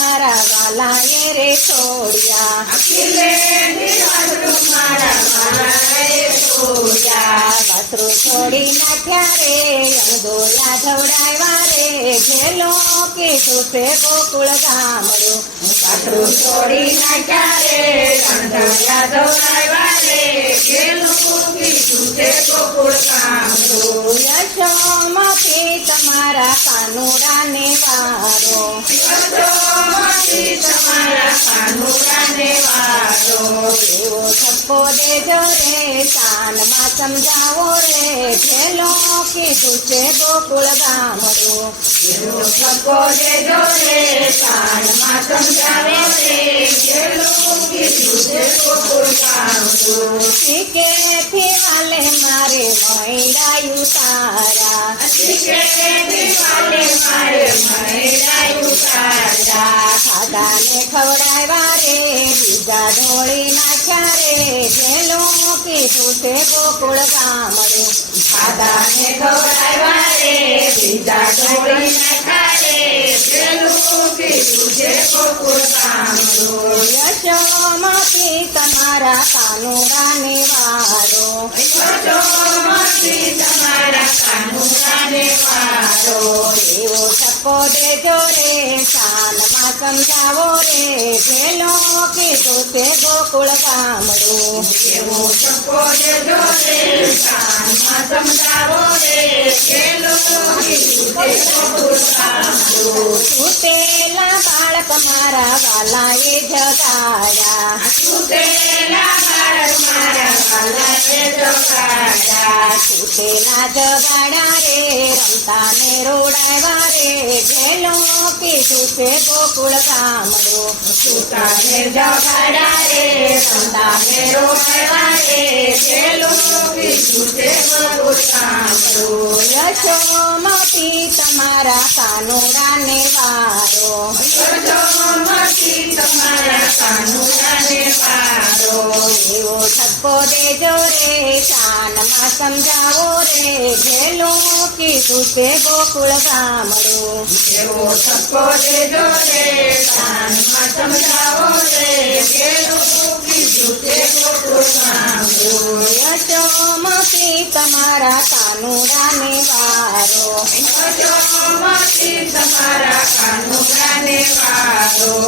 મારા વાલા એ રે છોડ્યા. વસ્ત્રો છોડી નાખ્યા રે અણદોયા ધવડાવ્યા રે. જેલો કે છે ગોકુળ ગામડું. વસ્ત્રો છોડી નાખ્યા રે. યશોમતી તમારા કાનુડાને વારો. એવો ઠપકો દેજો રે કાનમાં સમજાવો રે જેલો કીધું છે ગોકુળ ગામડું ઠપકો દેજો રે કાનમાં સમજાવે શીખેથી વાલે મારે મૈડાયું તારા ખાધા ને ખવડાવ્યા રે, બીજા ઢોળી નાખ્યા રે જેલો કીધું છે ગોકુળ ગામડું ખાધા ને ખવડાવ્યા રે બીજા ઢોળી યશોમતી તમારા કાનુડાને વારો એવો ઠપકો દેજો રે કાનમાં સમજાવો રે જેલો કીધું તે ગોકુળ ગામડું છૂટેલા બાળક મારા વાલા એ જગાડ્યા. છૂટેલા જગાડ્યા રે રમતા ને રોડાવા રે. ઘેલો કીધું છે ગોકુળ ગામડું. છૂટા ને જગાડ્યા રે રમતા ને રોડાવા રે. ગોકુળ ગામડું યશોમતી તમારા કાનુડાને વારો એવો ઠપકો દેજો રે કાનમાં સમજાવો રે જેલો કીધું છે ગોકુળ ગામડું યશોમતી તમારા કાનુડાને વારો.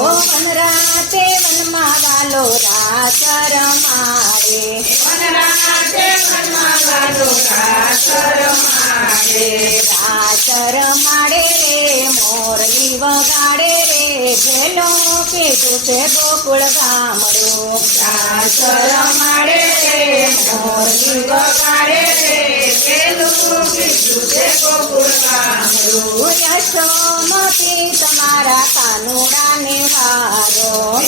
ઓ વનરાતે વનમાં વાલો રાત રમાડે રાત રમાડે રે મોરલી વગાડે રે જેનો કીધું છે ગોકુળ ગામડું. રાત રમાડે રે મોરલી વગાડે રે યશોમતી તમારા કાનુડાને વારો.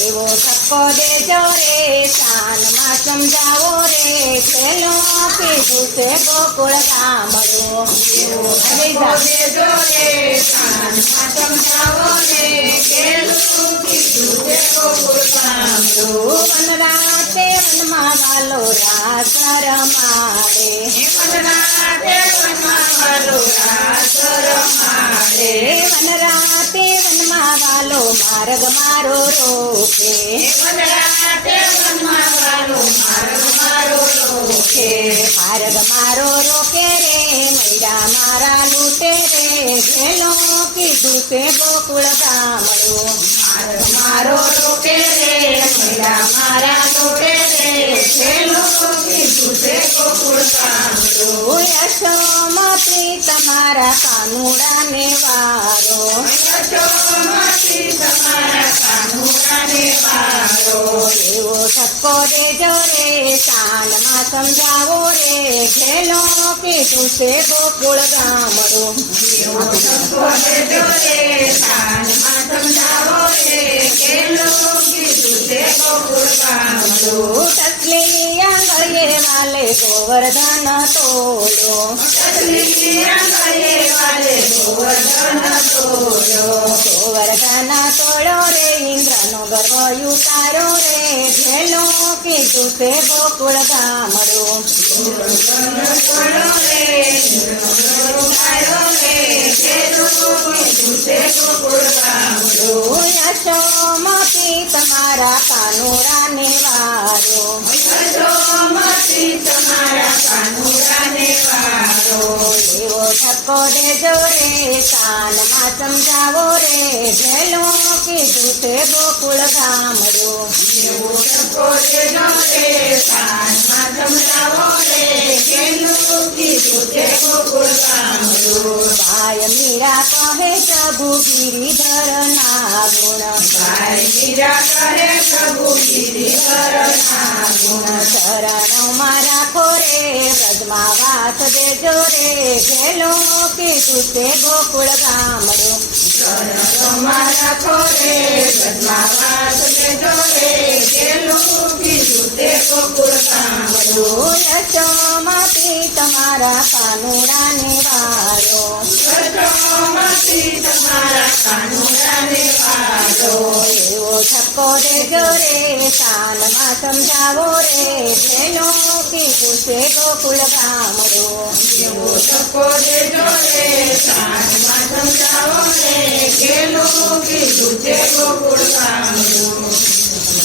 એવો ઠપકો દેજો રે કાનમાં સમજાવો રે છેલ્લો કીધું છે ગોકુળ રાસ રમાડે રે વનમાં વાલો માર્ગ મારો રોકે રોકે માર્ગ મારો રોકે રે મૈડા મારા લૂટે રે જેલો કીધું છે ગોકુળ ગામડું માર્ગ મારો રોકે રે મૈડા મારા લૂટે રે જેલો કીધું કીધું તે ગોકુળ ગામડું યશોમતી તમારા તમારા કાનુડાને વારો એવો ઠપકો દેજો રે શાનમાં સમજાવો રે ખેલો કીધું છે ગોકુળ ગામડું સબકો દેજો રે કાનમાં સમજાવો રે કેલો કીધું છે ગોકુળ ગામડો તસલી આંગળીએ વાલે ગોવર્ધન તોલો તસલી આંગળીએ વાલે ગોવર્ધન તોડો રે ઇન્દ્રનો ગર્વ ઉતારો રે ભેલો કીધું તે ગોકુળ ગામડો તોડો રે ઉતાર્યો રે કેલો કીધું તે ગોકુળ ગામડું યશોમતી તમારા પાનુરા વારો એવો ઠપકો દેજો રે કાનમાં સમજાવો રે ઘેલો કીધું છે ગોકુળ ગામડું સબકો દેજો રે કાનમાં સમજાવો રે ભાઈ મીરા કહે પ્રભુ ગિરિધર ના ગુણ ભાઈ મીરા કહે પ્રભુ ગિરિધર ના ગુણ શરણ મારા રે વ્રજમાં વાત દેજો રે ઘેલો કીધું તે ગોકુળ ગામડું. શરણ મારા રે વ્રજમાં વાત દેજો રે કેલું યશોમતી તમારા કાનુડાને વારો યશોમતી તમારા કાનુડાને વારો. એવો ધક્કો દેજો રે, કાનમાં સમજાવો રે ઘેલો કીધું છે ગોકુલ ગામડો. એવો ધક્કો દેજો રે સાંજમાં સમજાવો રે કેલું કીધું તે ગોકુલ ગામડું.